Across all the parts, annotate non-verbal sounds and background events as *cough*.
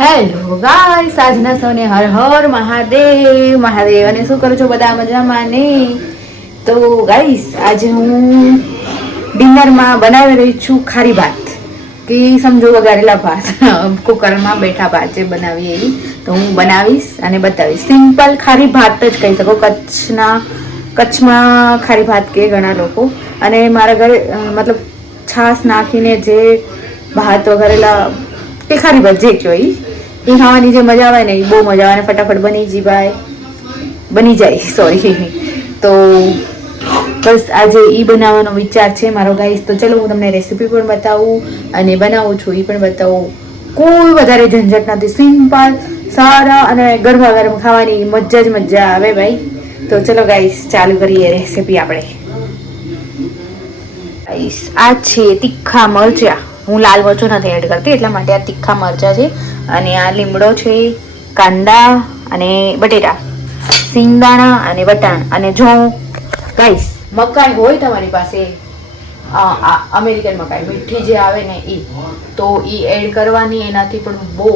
Hello guys આજના સૌને હર હર મહાદેવ. મહાદેવ અને શું કરો છો? બધા મજામાં ને? તો ગાઈસ આજે હું ડિનરમાં બનાવી રહી છું ખારી ભાત. કે સમજો વગાડેલા ભાત. *laughs* કુકરમાં બેઠા ભાત જે બનાવીએ એ તો હું બનાવીશ અને બતાવીશ. સિમ્પલ ખારી ભાત જ કહી શકો. કચ્છના, કચ્છમાં ખારી ભાત કે ઘણા લોકો. અને મારા ઘરે મતલબ છાશ નાખીને જે ભાત વઘારેલા કે ખારી ભાત જે કહો ઈ એ ખાવાની જે મજા આવે ને એ બહુ મજા આવે ને ફટાફટ બની જીવાય બની જાય સોરી તો બસ આજે એ બનાવવાનો વિચાર છે મારો ગાઈસ તો ચલો હું તમને રેસીપી પણ બતાવું અને બનાવું છું એ પણ બતાવું. કોઈ વધારે ઝંઝટ નથી. સિમ્પલ સારા અને ગરમા ગરમ ખાવાની મજા જ મજા આવે ભાઈ. તો ચલો ગાઈસ ચાલુ કરીએ રેસીપી આપણે. આ છે તીખા મરચા. હું લાલ મરચું નથી એડ કરતી, એટલા માટે આ તીખા મરચા છે. અને આ લીમડો છે, કાંદા અને બટેટા, સિંગદાણા અને વટાણ. અને જો ગાઈસ મકાઈ હોય તમારી પાસે અમેરિકન મકાઈ, મીઠી જે આવે ને એ તો એ એડ કરવાની એનાથી પણ બહુ,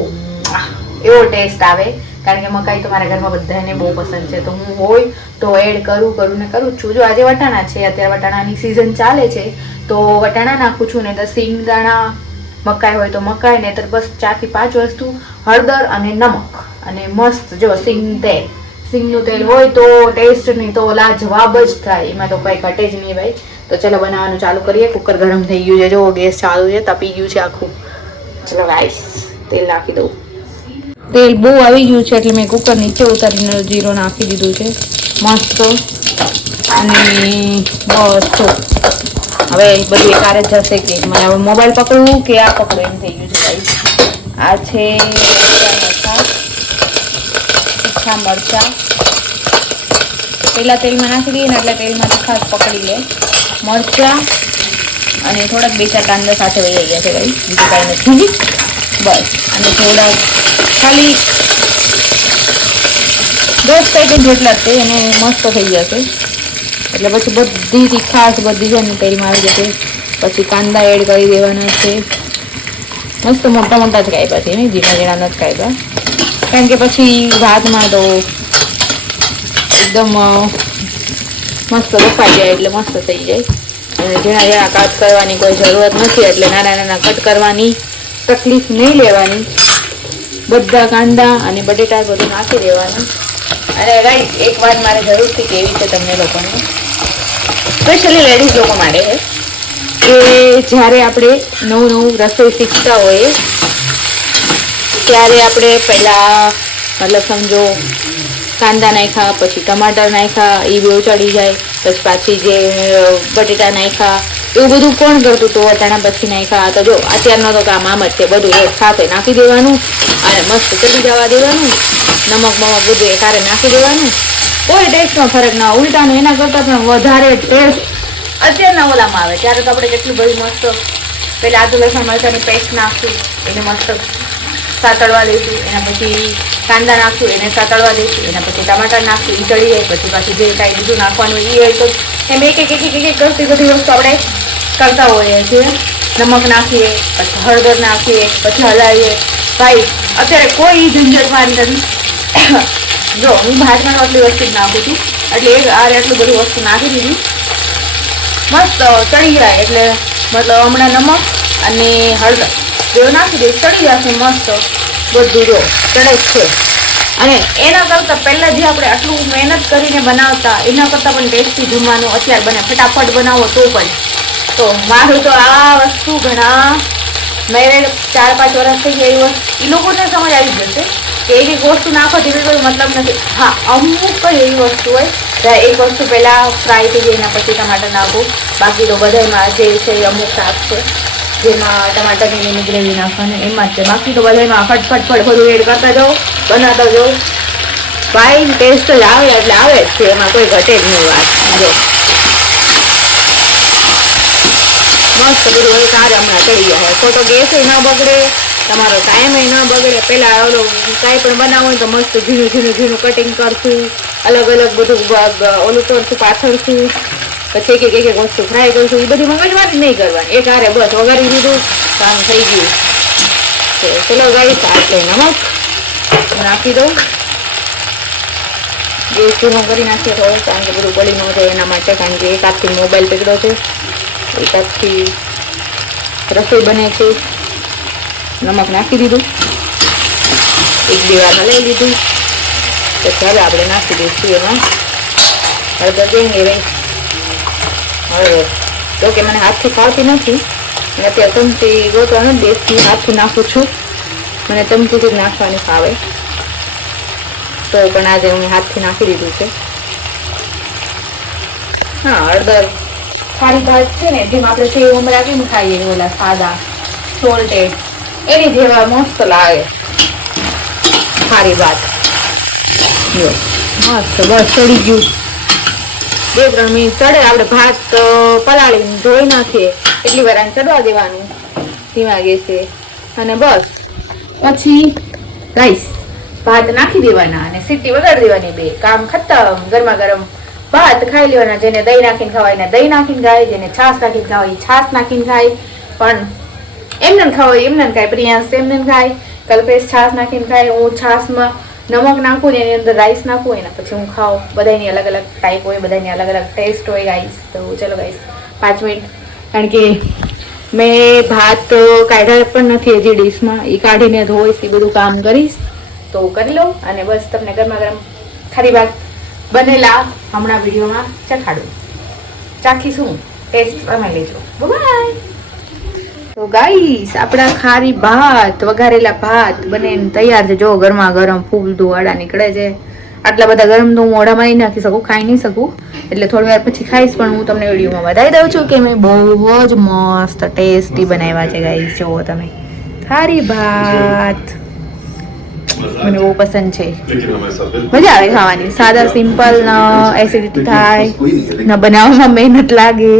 એવો ટેસ્ટ આવે. કારણ કે મકાઈ તો મારા ઘરમાં બધાને બહુ પસંદ છે. તો હું હોય તો એડ કરું કરું ને કરું છું. જો આજે વટાણા છે, અત્યારે વટાણાની સિઝન ચાલે છે, તો વટાણા નાખું છું ને તો સિંગદાણા મકાઈ હોય તો મકાઈ ને તો બસ ચારથી પાંચ વસ્તુ, હળદર અને નમક. અને મસ્ત, જો સિંગ તેલ. સિંગનું તેલ હોય તો ટેસ્ટ નહીં તો લાજવાબ જ થાય. એમાં તો કંઈ ઘટે જ નહીં ભાઈ. તો ચલો બનાવવાનું ચાલુ કરીએ. કુકર ગરમ થઈ ગયું છે. જો ગેસ ચાલુ છે, તપી ગયું છે આખું. ચલો ગાઈસ તેલ નાખી દઉં. તેલ બહુ આવી ગયું છે, એટલે મેં કુકર નીચે ઉતારીને જીરો નાખી દીધું છે. મસ્ત. અને બસ હવે બધું એકારે જશે કે મને હવે મોબાઈલ પકડવું કે આ પકડવું એમ થઈ ગયું છે. આ છે મરચાં તીખા મરચાં. પહેલાં તેલમાં નાખી દઈએ ને એટલે તેલમાં ખાસ પકડી લે. મરચાં અને થોડાક બે ચાર કાંદા સાથે વહી ગયા છે ભાઈ. બીજું કાંઈ નથી. બસ. અને થોડાક ખાલી દસ પેકેટ જેટલા જ છે એને મસ્ત થઈ જશે એટલે પછી બધી તીખાશ બધી છે ને તેલમાં આવી જશે પછી કાંદા એડ કરી દેવાના છે. મસ્ત મોટા મોટા જ કાપ્યા છે ને ઝીણા ઝીણા નથી કાપ્યા કારણ કે પછી ભાતમાં તો એકદમ મસ્ત બફાઈ જાય એટલે મસ્ત થઈ જાય. અને ઝીણા ઝીણા કટ કરવાની કોઈ જરૂરત નથી એટલે નાના નાના કટ કરવાની. તકલીફ નહીં લેવાની. બધા કાંદા અને બટેટા બધું નાખી દેવાનું. અને રાઈટ, એક વાત મારે જરૂરથી કહેવી છે તમને લોકોને. સ્પેશિયલી લેડીઝ લોકો માટે, કે જ્યારે આપણે નવું નવું રસોઈ શીખતા હોઈએ, ત્યારે આપણે પહેલાં, મતલબ સમજો, કાંદા નાખ્યા, પછી ટમાટર નાખ્યા એ બહુ ચડી જાય, પછી પાછી જે બટેટા નાખ્યા, એવું બધું કોણ કરતું તો અટાણા પછી નાખ્યા તો જો, અત્યારનો તો કામ આમ જ છે, બધું એક સાથે નાખી દેવાનું, અને મસ્ત ચડી જવા દેવાનું, નમક મમક બધું એકારે નાખી દેવાનું કોઈ ટેસ્ટમાં ફરક ના. ઉલટાનું એના કરતાં પણ વધારે ટેસ્ટ અત્યારના ઓલામાં આવે. ત્યારે તો આપણે કેટલું બધું મસ્ત પહેલાં આદુ, લસણ, મરચાંની પેસ્ટ નાખશું, એને મસ્ત સાતળવા દઈશું, એના પછી કાંદા નાખશું, એને સાતળવા દઈશું, એના પછી ટમાટર નાખશું એ જાય, પછી પાછું જે કાંઈ બીજું નાખવાનું એ હોય તો એમ એક એક એક એક કરતી બધી વસ્તુ આપણે કરતા હોઈએ છીએ. નમક નાખીએ, પછી હળદર નાખીએ, પછી હલાવીએ. ભાઈ, અત્યારે કોઈ ઝંઝટ મારી નથી. જો, હું ભાતમાં આટલી વસ્તુ જ નાખું છું. એટલે એક આરે આટલું બધું વસ્તુ નાખી દીધી. મસ્ત ચડી જાય એટલે મતલબ હમણાં નમક અને હળદર. બેવ નાખી દઈશ ચડી જશે મસ્ત. બધું જો ચડે જ છે. અને એના કરતાં પહેલાં જે આપણે આટલું મહેનત કરીને બનાવતા, એના કરતાં પણ ટેસ્ટી જમવાનું અત્યારે બને. ફટાફટ બનાવો તો પણ. તો મારું તો આ વસ્તુ ઘણા મેરેડ ચાર પાંચ વર્ષ થઈ ગયા વસ્તુ એ લોકોને સમજ આવી જશે કે એક એક વસ્તુ નાખો તેવી કોઈ મતલબ નથી. હા, અમુક જ એવી વસ્તુ હોય જ્યાં એક વસ્તુ પહેલાં ફ્રાય થઈ જાય એના પછી ટમાટર નાખું. બાકી તો બધામાં જે છે અમુક શાક છે, જેમાં ટમાટરની લીલી ગ્રેવી નાખવાની, એમાં જ છે. બાકી તો બધામાં ફટફટ ફટ બધું એડ કરતા જાઓ, બનાવતા જાઓ. ફાઇન ટેસ્ટ જ આવે એટલે આવે જ છે, એમાં કોઈ ઘટે જ નહીં વાત. જો મસ્ત બધું સારું હમણાં ચડી હોય ખોટો ગેસ ન બગડે, તમારો ટાઈમ ન બગડે. પહેલાં ઓલો કાંઈ પણ બનાવો હોય તો મસ્ત ઝીણું ઝીણું ઝીણું કટિંગ કરશું, અલગ અલગ બધું ઓલું કરશું, પાથરશું. પછી એક એક એક વસ્તુ ફ્રાય કરશું. એ બધી મગજમારી જ નહીં કરવાની. એક હારે બસ વગાડી દીધું, કામ થઈ ગયું. તો ચલો ગાઈ આ નમક. નાખી દઉં. ગેસ ધીમો કરી નાખીએ થોડો કારણ કે બધું પડી ન જાય એના માટે, કારણ કે એક હાથથી મોબાઈલ પકડ્યો છે. એક હાથથી રસોઈ બને છે. નમક નાખી દીધું. એક બે વારમાં લઈ લીધું પછી હવે આપણે નાખી દઈશું એમાં. હળદર જઈને ભાઈ હળદર. જો કે મને હાથથી ફાવતી નથી. મેં અત્યારે ચમચી ગોતવાનું દેશથી હાથથી નાખું છું. મને ચમચીથી જ નાખવાની ફાવે. તો પણ આજે હું હાથથી નાખી દીધું છે. હા, હળદર ખારી ભાત છે ને, જેમ આપણે સેવ ઉમરા કેમ ખાઈએ ઓલા સાદા, સોલ્ટેડ? એની જેવા મસ્ત લાગે. સારી ભાત. મસ્ત, બસ ચડી ગયું. બે ત્રણ મિનિટ ચડે, આપણે ભાત પલાળીને ધોઈ નાખીએ. એટલી વાર આને ચડવા દેવાનું. ધીમા ગેસે. અને બસ. પછી રાઈસ. ભાત નાખી દેવાના અને સીટી વગાડી દેવાની બે. કામ ખતમ. ગરમા ગરમ ભાત ખાઈ લેવાના જેને દહીં નાખીને ખવાય એને દહીં નાખીને ખાય, જેને છાશ નાખીને ખાવાય છાશ નાખીને ખાય. પણ એમને ખાવાય એમને ખાય, પ્રિયાંશ એમને ખાય. કલ્પેશ છાશ નાખીને ખાય, હું છાશમાં નમક નાખું ને એની અંદર રાઈસ નાખું એના પછી હું ખાઉં. બધાની અલગ અલગ ટાઈપ હોય બધાની અલગ અલગ ટેસ્ટ હોય ગાઈસ તો ચલો ગાઈસ પાંચ મિનિટ કારણ કે મેં ભાત કાઢ્યા પણ નથી હજી ડીશમાં એ કાઢીને ધોઈશ એ બધું કામ કરીશ. તો કરી લો અને બસ તમને ગરમા ગરમ ખારી ભાત બનેલા હમણાં વિડીયોમાં ચખાડું. ચાખીશું ટેસ્ટ તમે લેજો. બાય તો ગાઈસ આપણા ખારી ભાત, વઘારેલા ભાત બને તૈયાર છે. જો ગરમા ગરમ ફૂલ ધોવાડા નીકળે છે. આટલા બધા ગરમ તો હું મોઢામાં નહીં નાખી શકું, ખાઈ નહીં શકું. એટલે થોડી વાર પછી ખાઈશ, પણ હું તમને વિડીયોમાં બતાવી દઉં છું કે મેં બહુ જ મસ્ત, ટેસ્ટી બનાવ્યા છે ગાઈસ જુઓ તમે. ખારી ભાત. મને બહુ પસંદ છે. મજા આવે ખાવાની. સાદા સિમ્પલ ન એસિડિટી થાય ન બનાવવામાં મહેનત લાગે.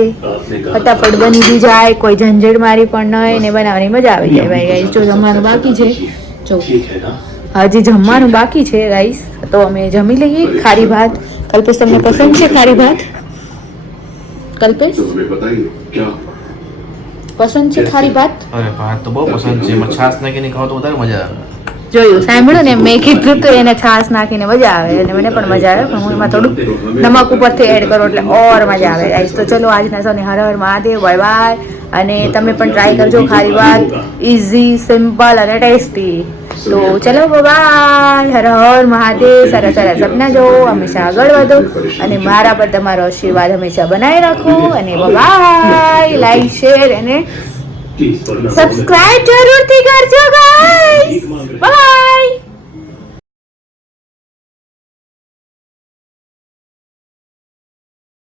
ફટાફટ બની બી જાય કોઈ ઝંઝટ મારી પણ નહીં ને બનાવવાની મજા આવે છે ભાઈ રાઈસ જો જમવાનું બાકી છે જો. હજી જમવાનું બાકી છે રાઈસ તો અમે જમી લઈએ. ખારી ભાત. કલ્પેશ તમને પસંદ છે ખારી ભાત? કલ્પેશ? પસંદ છે ખારી ભાત? અરે ભાત તો બહુ પસંદ છે. છાસ નાખીને ખાવ તો વધારે મજા આવે. જોયું, સાંભળ્યું ને મેં કીધું તો એને છાશ નાખીને મજા આવે, એટલે મને પણ મજા આવે, પણ હું એમાં થોડુંક નમક ઉપરથી એડ કરું એટલે ઓર મજા આવે આઈશ તો ચલો, આજના સૌને હર હર મહાદેવ બાય બાય અને તમે પણ ટ્રાય કરજો, ખારી વાત. ઇઝી સિમ્પલ અને ટેસ્ટી તો ચલો બાય હર હર મહાદેવ, સારા સારા સપના જો હંમેશા આગળ વધો. અને મારા પર તમારો આશીર્વાદ હંમેશા બનાવી રાખો. અને બાય લાઈક શેર એને સબસ્ક્રાઇબ જરૂરથી કરજો ગાઈસ બાય